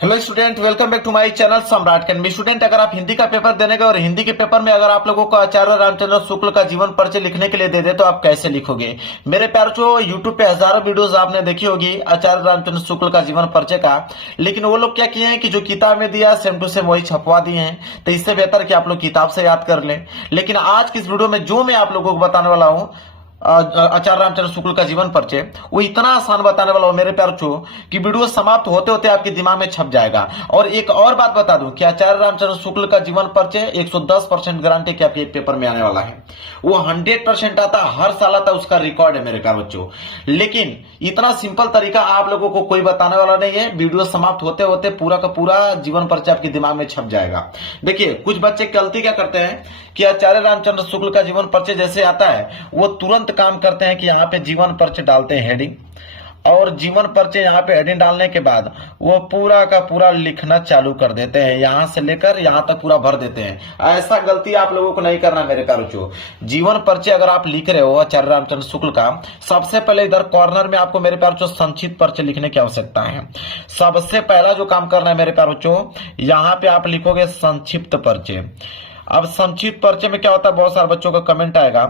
Hello student, welcome back to my channel Samrat academy. Student, अगर आप हिंदी का पेपर देने गए और हिंदी के पेपर में अगर आप लोगों को आचार्य रामचंद्र शुक्ल का जीवन परिचय लिखने के लिए दे दे तो आप कैसे लिखोगे? मेरे प्यार जो यूट्यूब पे हजारों वीडियोस आपने देखी होगी आचार्य रामचंद्र शुक्ल का जीवन परिचय का, लेकिन वो लोग क्या किए हैं कि जो किताब में दिया सेम टू सेम वही छपवा दिए हैं। तो इससे बेहतर कि आप लोग किताब से याद कर लें। लेकिन आज की इस वीडियो में जो मैं आप लोगों को बताने वाला हूँ आचार्य रामचंद्र शुक्ल का जीवन परिचय, वो इतना आसान बताने वाला हूं मेरे प्यार कि वीडियो समाप्त होते होते आपके दिमाग में छप जाएगा। और एक और बात बता दूं कि आचार्य रामचंद्र शुक्ल का जीवन परिचय 110% गारंटी कि आपके पेपर में आने वाला है। वो 100% आता, हर साल आता, उसका रिकॉर्ड है मेरे प्यार बच्चों। लेकिन इतना सिंपल तरीका आप लोगों को कोई बताने वाला नहीं है। वीडियो समाप्त होते होते पूरा का पूरा जीवन परिचय आपके दिमाग में छप जाएगा। देखिए, कुछ बच्चे गलती क्या करते हैं कि आचार्य रामचंद्र शुक्ल का जीवन परिचय जैसे आता है वो तुरंत काम करते हैं कि यहाँ पे जीवन परिचय डालते हैं हेडिंग, और जीवन परिचय यहाँ पे हेडिंग डालने के बाद वो पूरा का पूरा लिखना चालू कर देते हैं, यहां से लेकर यहां तक पूरा भर देते हैं। ऐसा गलती आप लोगों को नहीं करना मेरे प्यारे बच्चों। जीवन परिचय अगर आप लिख रहे हो आचार्य रामचंद्र शुक्ल का, सबसे पहले इधर कॉर्नर में आपको मेरे प्यारे बच्चों संक्षिप्त परिचय लिखने की आवश्यकता है। सबसे पहला जो काम करना है मेरे प्यारे बच्चों, यहाँ पे आप लिखोगे संक्षिप्त परिचय। अब संक्षिप्त परिचय में क्या होता है, बहुत सारे बच्चों का कमेंट आएगा।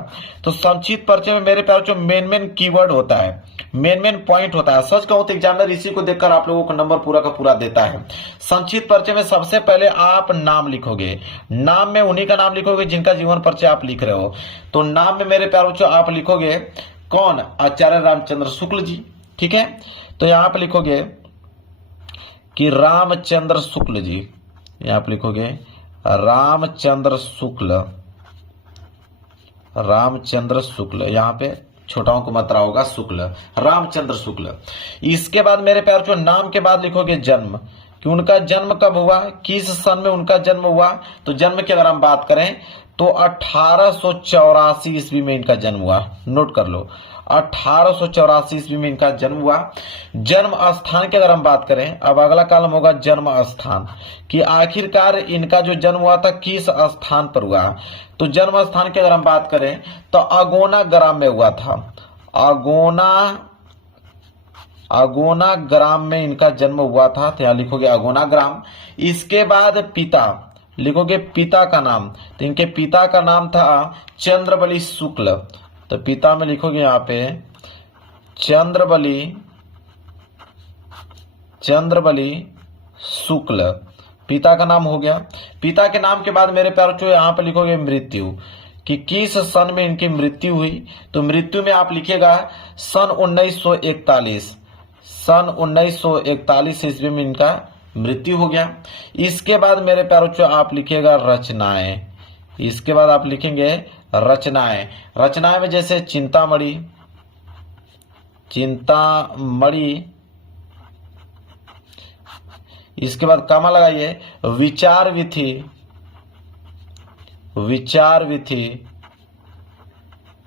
तो संक्षिप्त परिचय में मेरे प्यारे बच्चों मेन कीवर्ड होता है, मेन पॉइंट होता है। सच कहूं तो एग्जामिनर इसी को देखकर आप लोगों को नंबर पूरा का पूरा देता है। संक्षिप्त परिचय में सबसे पहले आप नाम लिखोगे। नाम में उन्हीं का नाम लिखोगे जिनका जीवन परिचय आप लिख रहे हो। तो नाम में मेरे प्यारे बच्चों आप लिखोगे कौन? आचार्य रामचंद्र शुक्ल जी। ठीक है, तो यहां पर लिखोगे कि रामचंद्र शुक्ल जी। यहां पर लिखोगे रामचंद्र शुक्ल, रामचंद्र शुक्ल, यहाँ पे छोटाओं को मात्रा होगा शुक्ल, रामचंद्र शुक्ल। इसके बाद मेरे प्यार जो नाम के बाद लिखोगे जन्म, कि उनका जन्म कब हुआ, किस सन में उनका जन्म हुआ। तो जन्म की अगर हम बात करें तो 1884 ईस्वी में इनका जन्म हुआ। नोट कर लो, 1884 ईस्वी में इनका जन्म हुआ। जन्म स्थान की अगर हम बात करें, अब अगला कॉलम होगा जन्म स्थान, कि आखिरकार इनका जो जन्म हुआ था किस स्थान पर हुआ। तो जन्म स्थान की अगर हम बात करें तो अगोना ग्राम में हुआ था। अगोना ग्राम में इनका जन्म हुआ था, तो यहां लिखोगे अगोना ग्राम। इसके बाद पिता लिखोगे, पिता का नाम, तो इनके पिता का नाम था चंद्रबली शुक्ल। तो पिता में लिखोगे यहां पे चंद्रबली शुक्ल, पिता का नाम हो गया। पिता के नाम के बाद मेरे प्यारे यहां पे लिखोगे मृत्यु, कि किस सन में इनकी मृत्यु हुई। तो मृत्यु में आप लिखिएगा सन 1941, सन 1941 ईस्वी में इनका मृत्यु हो गया। इसके बाद मेरे प्यारों आप लिखिएगा रचनाएं। इसके बाद आप लिखेंगे रचनाएं। रचनाएं में जैसे चिंतामणि, इसके बाद कमा लगाइए विचार विथि,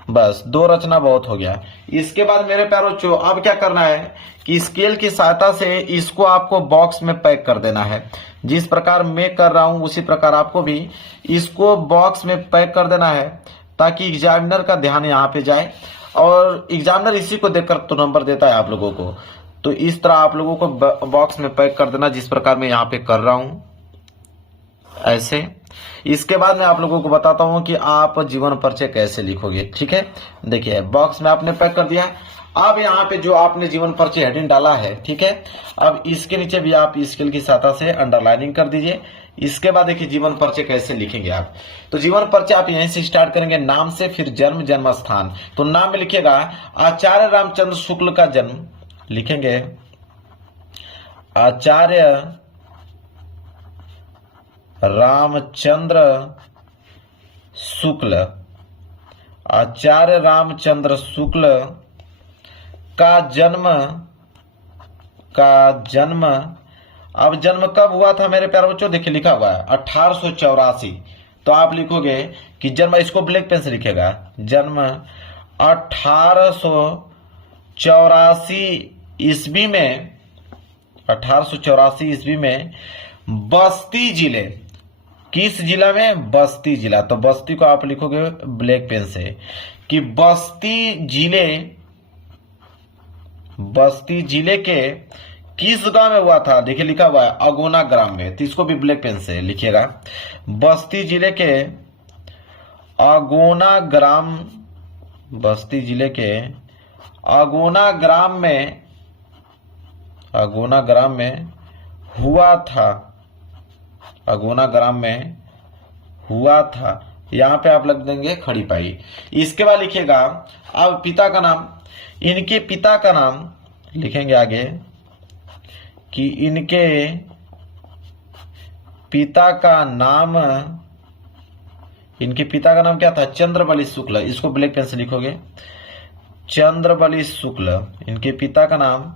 बस 2 रचना बहुत हो गया। इसके बाद मेरे प्यारों अब क्या करना है कि स्केल की सहायता से इसको आपको बॉक्स में पैक कर देना है। जिस प्रकार मैं कर रहा हूं उसी प्रकार आपको भी इसको बॉक्स में पैक कर देना है, ताकि एग्जामिनर का ध्यान यहाँ पे जाए, और एग्जामिनर इसी को देखकर तो नंबर देता है आप लोगों को। तो इस तरह आप लोगों को बॉक्स में पैक कर देना, जिस प्रकार मैं यहाँ पे कर रहा हूं ऐसे। इसके बाद मैं आप लोगों को बताता हूं कि आप जीवन परिचय कैसे लिखोगे। ठीक है, देखिए बॉक्स में आपने पैक कर दिया। अब यहाँ पे जो आपने जीवन परिचय हेडिंग डाला है, ठीक है, अब इसके नीचे भी आप स्केल की सहायता से अंडरलाइनिंग कर दीजिए। इसके बाद देखिए जीवन परिचय कैसे लिखेंगे आप। तो जीवन परिचय आप यहीं से स्टार्ट करेंगे, नाम से, फिर जन्म, जन्म स्थान। तो नाम में लिखिएगा आचार्य रामचंद्र शुक्ल का जन्म, लिखेंगे आचार्य रामचंद्र शुक्ल, आचार्य रामचंद्र शुक्ल का जन्म। अब जन्म कब हुआ था मेरे प्यारे बच्चों, देखिए लिखा हुआ है 1884। तो आप लिखोगे कि जन्म, इसको ब्लैक पेन से लिखेगा, जन्म 1884 ईस्वी में, 1884 ईस्वी में बस्ती जिले, किस जिला में? बस्ती जिला। तो बस्ती को आप लिखोगे ब्लैक पेन से, कि बस्ती जिले के किस गांव में हुआ था? देखिए लिखा हुआ है अगोना ग्राम में, तो इसको भी ब्लैक पेन से लिखिएगा। बस्ती जिले के अगोना ग्राम, बस्ती जिले के अगोना ग्राम में, अगोना ग्राम में हुआ था, अगोना ग्राम में हुआ था। यहां पे आप लग देंगे खड़ी पाई। इसके बाद लिखिएगा अब पिता का नाम, इनके पिता का नाम लिखेंगे आगे कि इनके पिता का नाम, इनके पिता का नाम क्या था? चंद्रबली शुक्ल। इसको ब्लैक पेन से लिखोगे चंद्रबली शुक्ल। इनके पिता का नाम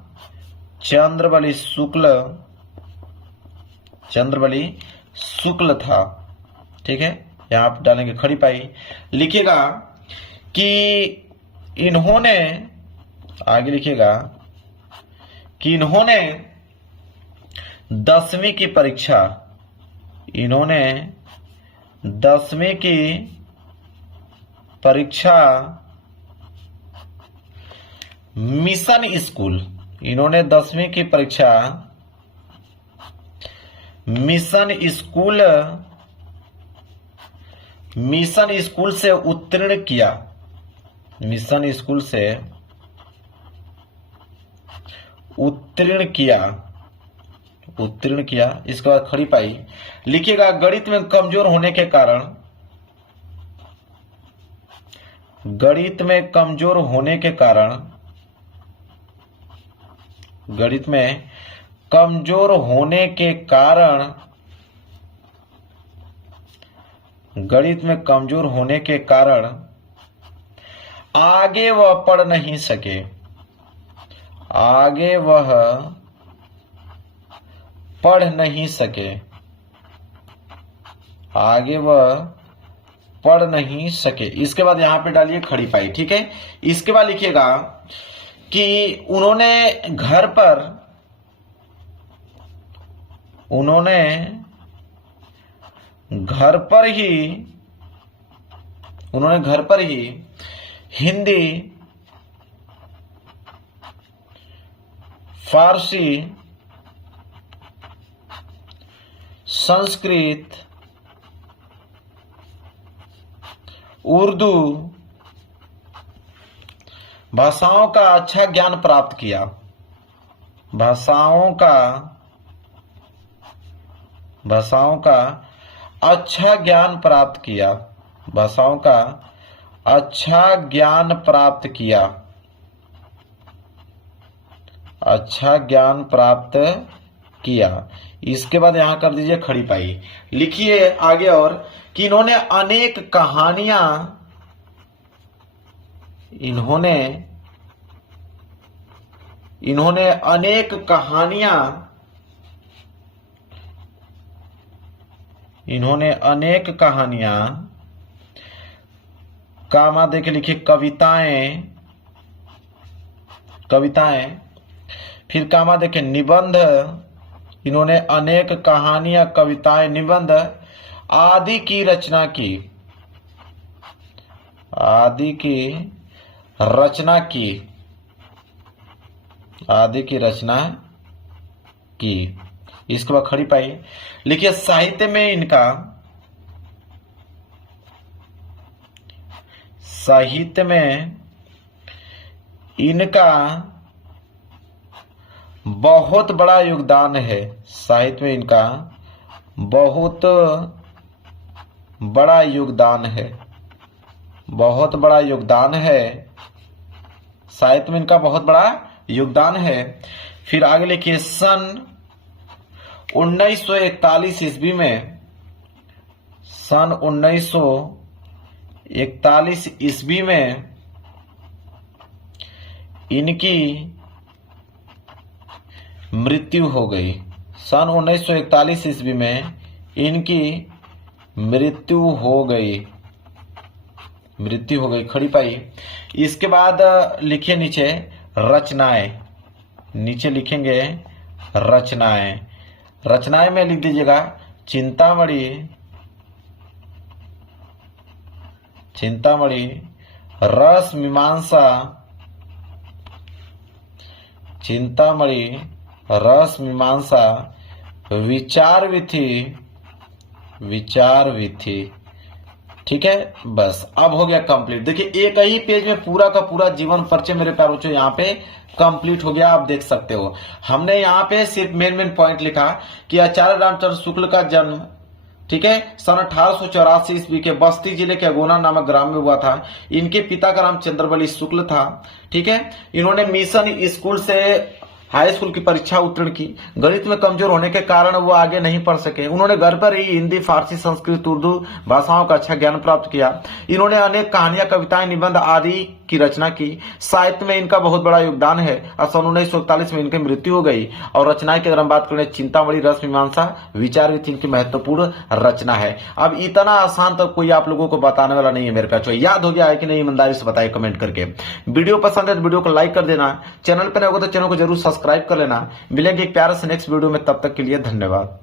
चंद्रबली शुक्ल, चंद्रबली शुक्ल था। ठीक है, यहां आप डालेंगे खड़ी पाई। लिखिएगा कि इन्होंने, आगे लिखिएगा कि इन्होंने 10वीं की परीक्षा, इन्होंने 10वीं की परीक्षा मिशन स्कूल, इन्होंने 10वीं की परीक्षा मिशन स्कूल, मिशन स्कूल से उत्तीर्ण किया, मिशन स्कूल से उत्तीर्ण किया, उत्तीर्ण किया। इसके बाद खड़ी पाई। लिखिएगा गणित में कमजोर होने के कारण, गणित में कमजोर होने के कारण, गणित में कमजोर होने के कारण, गणित में कमजोर होने के कारण आगे वह पढ़ नहीं सके, आगे वह पढ़ नहीं सके, आगे वह पढ़ नहीं सके। इसके बाद यहां पे डालिए खड़ी पाई। ठीक है, इसके बाद लिखिएगा कि उन्होंने घर पर, उन्होंने घर पर ही, उन्होंने घर पर ही हिंदी, फारसी, संस्कृत, उर्दू भाषाओं का अच्छा ज्ञान प्राप्त किया, भाषाओं का अच्छा ज्ञान प्राप्त किया, भाषाओं का अच्छा ज्ञान प्राप्त किया, अच्छा ज्ञान प्राप्त किया। इसके बाद यहां कर दीजिए खड़ी पाई। लिखिए आगे और कि इन्होंने अनेक कहानियां, इन्होंने अनेक कहानियां, इन्होंने अनेक कहानियां, कामा देखे लिखिए कविताएं, कविताएं, फिर कामा देखे निबंध, इन्होंने अनेक कहानियां, कविताएं, निबंध आदि की रचना की, आदि की रचना की, आदि की रचना की। इसके बाद खड़ी पाई। लिखिए साहित्य में इनका, साहित्य में इनका बहुत बड़ा योगदान है, साहित्य में इनका बहुत बड़ा योगदान है, बहुत बड़ा योगदान है, साहित्य में इनका बहुत बड़ा योगदान है। फिर आगे लिखिए सन 1941 ईस्वी में, सन 1941 ईस्वी में इनकी मृत्यु हो गई, सन 1941 ईस्वी में इनकी मृत्यु हो गई, मृत्यु हो गई। खड़ी पाई। इसके बाद लिखिए नीचे रचनाएं, नीचे लिखेंगे रचनाएं, रचनाएं में लिख दीजिएगा चिंतामणि, चिंतामणि, रस मीमांसा, चिंतामणि रस मीमांसा, विचार विधि। ठीक है, बस अब हो गया कंप्लीट। देखिए एक ही पेज में पूरा का पूरा जीवन परिचय मेरे प्यारे बच्चों यहाँ पे कंप्लीट हो गया। आप देख सकते हो हमने यहाँ पे सिर्फ मेन पॉइंट लिखा कि आचार्य रामचंद्र शुक्ल का जन्म, ठीक है, सन 1884 ईस्वी के बस्ती जिले के अगोना नामक ग्राम में हुआ था। इनके पिता का नाम चंद्रबली शुक्ल था। ठीक है, इन्होंने मिशन स्कूल से हाई स्कूल की परीक्षा उत्तीर्ण की। गणित में कमजोर होने के कारण वो आगे नहीं पढ़ सके। उन्होंने घर पर ही हिंदी, फारसी, संस्कृत, उर्दू भाषाओं का अच्छा ज्ञान प्राप्त किया। इन्होंने अनेक कहानियां, कविताएं, निबंध आदि की रचना की। साहित्य में इनका बहुत बड़ा योगदान है। सन 1941 में इनकी मृत्यु हो गई। और रचनाएं की अगर हम बात करें, चिंतामणि, रस मीमांसा, विचार विधि इनकी महत्वपूर्ण रचना है। अब इतना आसान तो कोई आप लोगों को बताने वाला नहीं है मेरे पास। याद हो गया है कि नहीं, ईमानदारी से बताइए कमेंट करके। वीडियो पसंद है तो वीडियो को लाइक कर देना। चैनल पर नहीं होगा तो चैनल को जरूर सब्सक्राइब कर लेना। मिलेंगे एक प्यारे से नेक्स्ट वीडियो में, तब तक के लिए धन्यवाद।